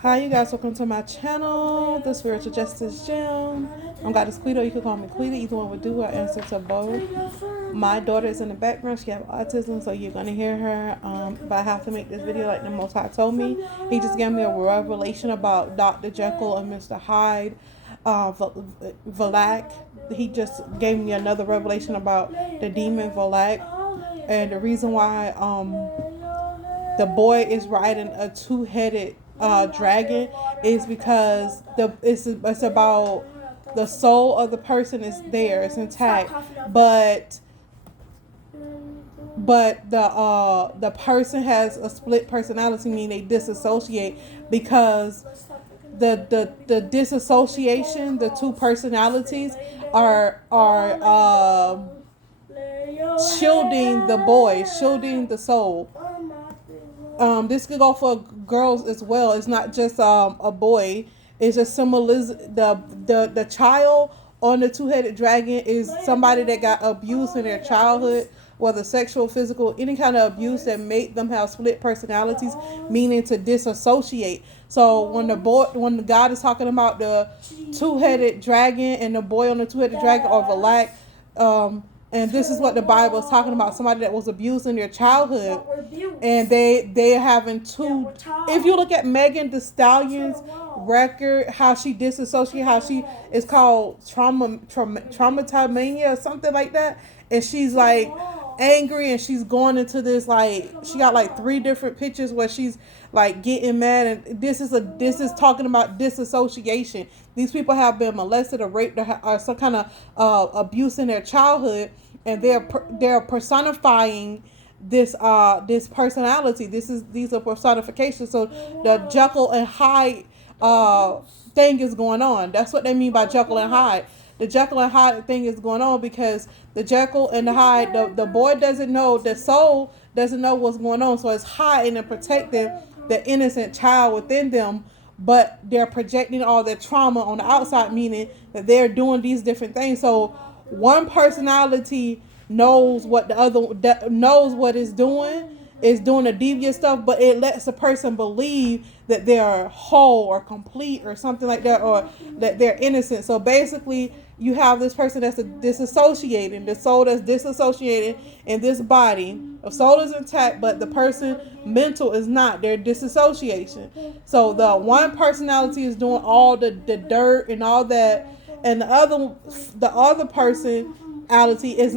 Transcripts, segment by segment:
Hi, you guys. Welcome to my channel, The Spiritual Justice Gym. I'm Goddess Quito. You can call me Quito. Either one would do. I answer to both. My daughter is in the background. She has autism, so you're going to hear her. But I have to make this video like the Most High told me. He just gave me a revelation about Dr. Jekyll and Mr. Hyde. Valak. He just gave me another revelation about the demon Valak. And the reason why the boy is riding a two-headed dragon is because it's about the soul of the person is there, it's intact, but the person has a split personality, meaning they disassociate because the disassociation, the two personalities are shielding the boy, shielding the soul. This could go for girls as well. It's not just a boy. It's just symbolism. The child on the two-headed dragon is somebody that got abused in their childhood, whether sexual, physical, any kind of abuse that made them have split personalities, meaning to disassociate. So when the God is talking about the two-headed dragon and the boy on the two-headed dragon or Valak, and this is what the Bible is talking about: somebody that was abused in their childhood, and they're having two. If you look at Megan Thee Stallion's record, how she disassociated, how she is called traumatomania or something like that, and she's like angry and she's going into this, like, she got like 3 different pictures where she's like getting mad, and this is talking about disassociation. These people have been molested or raped or some kind of abuse in their childhood, and they're personifying this personality. These are personifications. So the Jekyll and Hyde thing is going on. That's what they mean by Jekyll and Hyde. The Jekyll and Hyde thing is going on because the Jekyll and the Hyde, the boy doesn't know, the soul doesn't know what's going on, so it's hiding and protecting the innocent child within them, but they're projecting all their trauma on the outside, meaning that they're doing these different things. So one personality knows what the other knows what it's doing, is doing the devious stuff, but it lets the person believe that they're whole or complete or something like that, or that they're innocent. So basically, you have this person that's disassociating, the soul that's disassociated in this body. The soul is intact, but the person mental is not. They're disassociation. So the one personality is doing all the dirt and all that, and the other personality is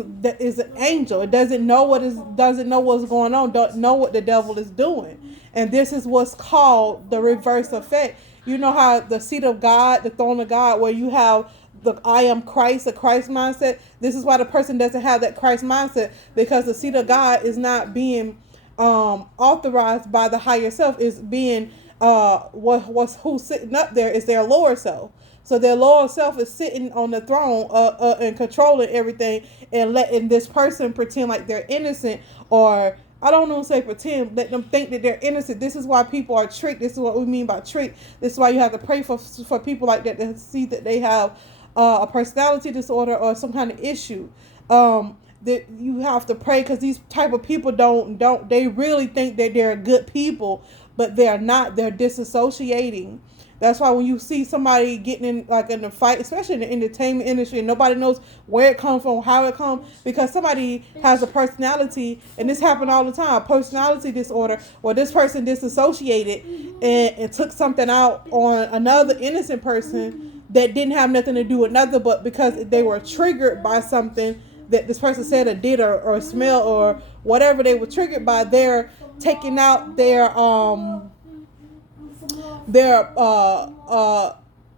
an angel. It doesn't know what's going on, don't know what the devil is doing. And this is what's called the reverse effect. You know how the seat of God, the throne of God, where you have the I am Christ, the Christ mindset. This is why the person doesn't have that Christ mindset, because the seat of God is not being authorized by the higher self. Is being who's sitting up there is their lower self. So their lower self is sitting on the throne and controlling everything, and letting this person pretend like they're innocent, or I don't want to say pretend, let them think that they're innocent. This is why people are tricked. This is what we mean by trick. This is why you have to pray for people like that to see that they have a personality disorder or some kind of issue. That you have to pray, because these type of people don't they really think that they're good people, but they're not. They're disassociating. That's why when you see somebody getting in a fight, especially in the entertainment industry, and nobody knows where it comes from, how it comes, because somebody has a personality, and this happens all the time, personality disorder, where this person disassociated and took something out on another innocent person that didn't have nothing to do with nothing, but because they were triggered by something that this person said or did or smell or whatever they were triggered by, they're taking out their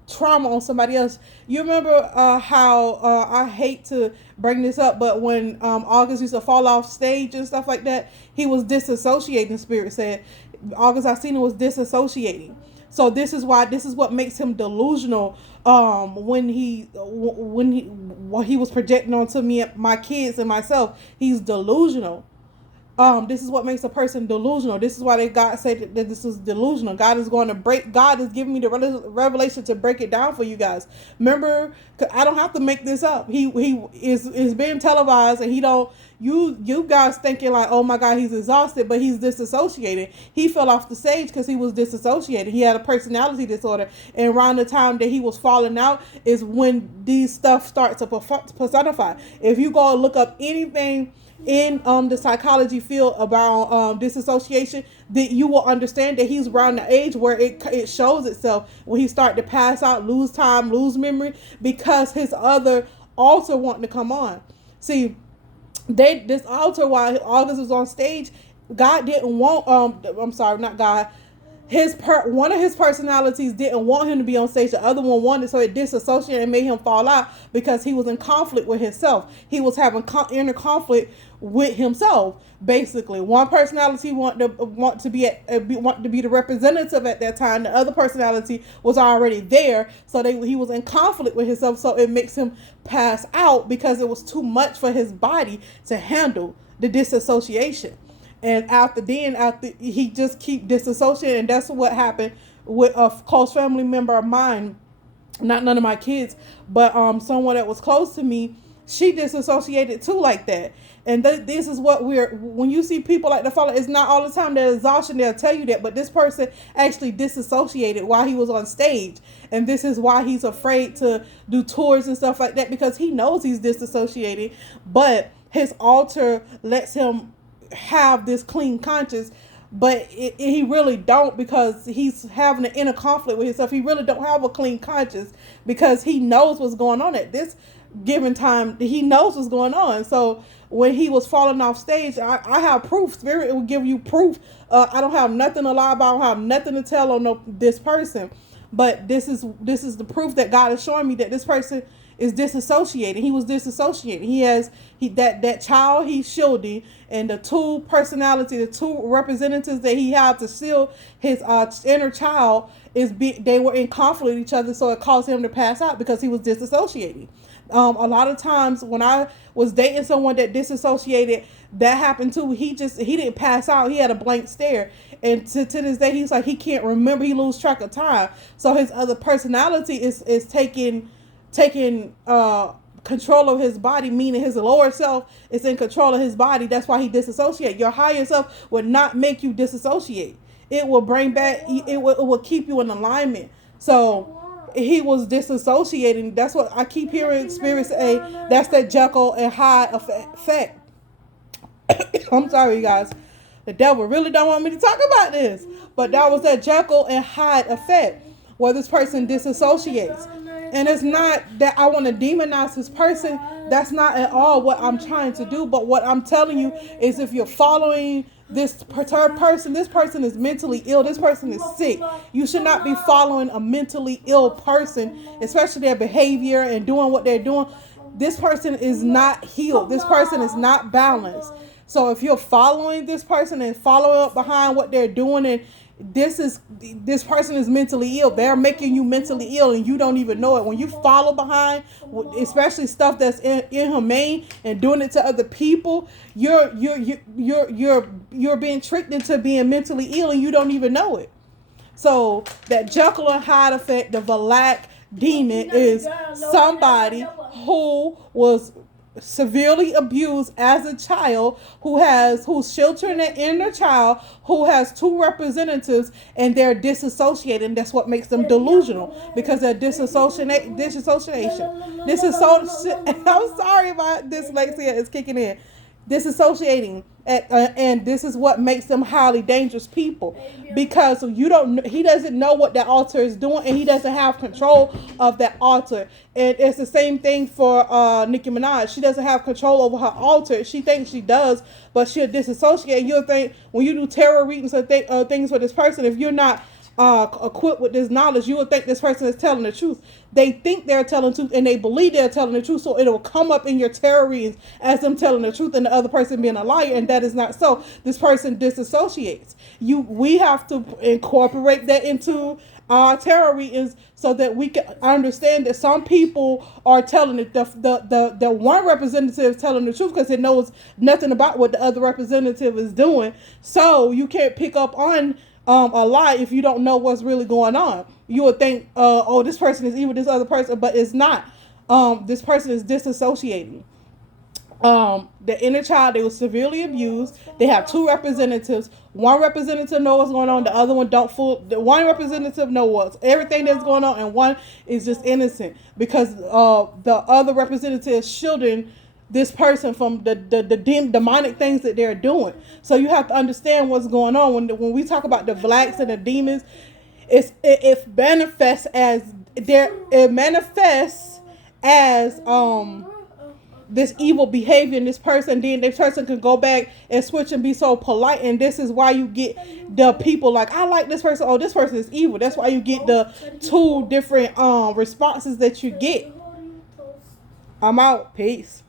trauma on somebody else. You remember how I hate to bring this up, but when August used to fall off stage and stuff like that, he was disassociating. Spirit said August Alsina was disassociating. So this is what makes him delusional. When he was projecting onto me, my kids and myself, he's delusional. This is what makes a person delusional. This is why God said that this is delusional. God is going to break. God is giving me the revelation to break it down for you guys. Remember, I don't have to make this up. He is being televised, and he don't. You guys thinking like, oh my God, he's exhausted, but he's disassociated. He fell off the stage because he was disassociated. He had a personality disorder, and around the time that he was falling out is when these stuff starts to personify. If you go look up anything in the psychology field about disassociation, that you will understand that he's around the age where it shows itself when he start to pass out, lose time, lose memory, because his other alter wanting to come on. See, this alter, while August was on stage, God didn't want I'm sorry, not God, one of his personalities didn't want him to be on stage. The other one wanted, so it disassociated and made him fall out because he was in conflict with himself. He was having inner conflict with himself. Basically, one personality want to be the representative at that time. The other personality was already there, so he was in conflict with himself. So it makes him pass out because it was too much for his body to handle the disassociation. And after he just keep disassociating, and that's what happened with a close family member of mine. Not none of my kids, but someone that was close to me. She disassociated too, like that. And this is what when you see people like the follow, it's not all the time that exhaustion, they'll tell you that, but this person actually disassociated while he was on stage. And this is why he's afraid to do tours and stuff like that, because he knows he's disassociated, but his alter lets him have this clean conscience, but he really don't, because he's having an inner conflict with himself. He really don't have a clean conscience because he knows what's going on at this given time. He knows what's going on. So when he was falling off stage, I have proof. Spirit will give you proof. I don't have nothing to lie about. I don't have nothing to tell on this person, but this is the proof that God is showing me that this person is disassociated. He was disassociated. That child he's shielding, and the two personality, the two representatives that he had to shield his inner child they were in conflict with each other, so it caused him to pass out because he was disassociating. A lot of times when I was dating someone that disassociated, that happened too. He didn't pass out. He had a blank stare. And to this day, he's like, he can't remember. He lose track of time. So his other personality is taking control of his body, meaning his lower self is in control of his body. That's why he disassociate. Your higher self would not make you disassociate. It will bring back, it will keep you in alignment. So he was disassociating. That's what I keep hearing spirits say. That's that Jekyll and Hyde effect. I'm sorry, you guys. The devil really don't want me to talk about this, but that was that Jekyll and Hyde effect, where this person disassociates. And it's not that I want to demonize this person. That's not at all what I'm trying to do. But what I'm telling you is, if you're following this person, this person is mentally ill. This person is sick. You should not be following a mentally ill person, especially their behavior and doing what they're doing. This person is not healed. This person is not balanced. So if you're following this person and follow up behind what they're doing, and this person is mentally ill. They're making you mentally ill, and you don't even know it. When you follow behind, especially stuff that's inhumane and doing it to other people, you're being tricked into being mentally ill, and you don't even know it. So that Jekyll and Hyde effect, the Valak demon, is somebody who was severely abused as a child, who's sheltering an inner child, who has two representatives, and they're disassociated, and that's what makes them delusional, because they're disassociation. I'm sorry, my dyslexia is kicking in. Disassociating, and this is what makes them highly dangerous people, because he doesn't know what that altar is doing, and he doesn't have control of that altar. And it's the same thing for Nicki Minaj. She doesn't have control over her altar. She thinks she does, but she'll disassociate. You'll think when you do tarot readings or things with this person, if you're not equipped with this knowledge, you would think this person is telling the truth. They think they're telling the truth, and they believe they're telling the truth, so it'll come up in your tarot readings as them telling the truth and the other person being a liar, and that is not so. This person disassociates. We have to incorporate that into tarot readings so that we can understand that some people are telling it. The one representative is telling the truth because it knows nothing about what the other representative is doing. So you can't pick up on a lie if you don't know what's really going on. You would think, oh, this person is evil, this other person, but it's not. This person is disassociating. The inner child, they were severely abused. They have two representatives. One representative knows what's going on. The other one don't fool. The one representative knows what's everything that's going on, and one is just innocent because the other representative is shielding this person from the demonic things that they're doing. So you have to understand what's going on when we talk about the blacks and the demons. It manifests as this evil behavior in this person. Then this person can go back and switch and be so polite, and this is why you get the people like, I like this person, oh, this person is evil. That's why you get the two different responses that you get. I'm out. Peace.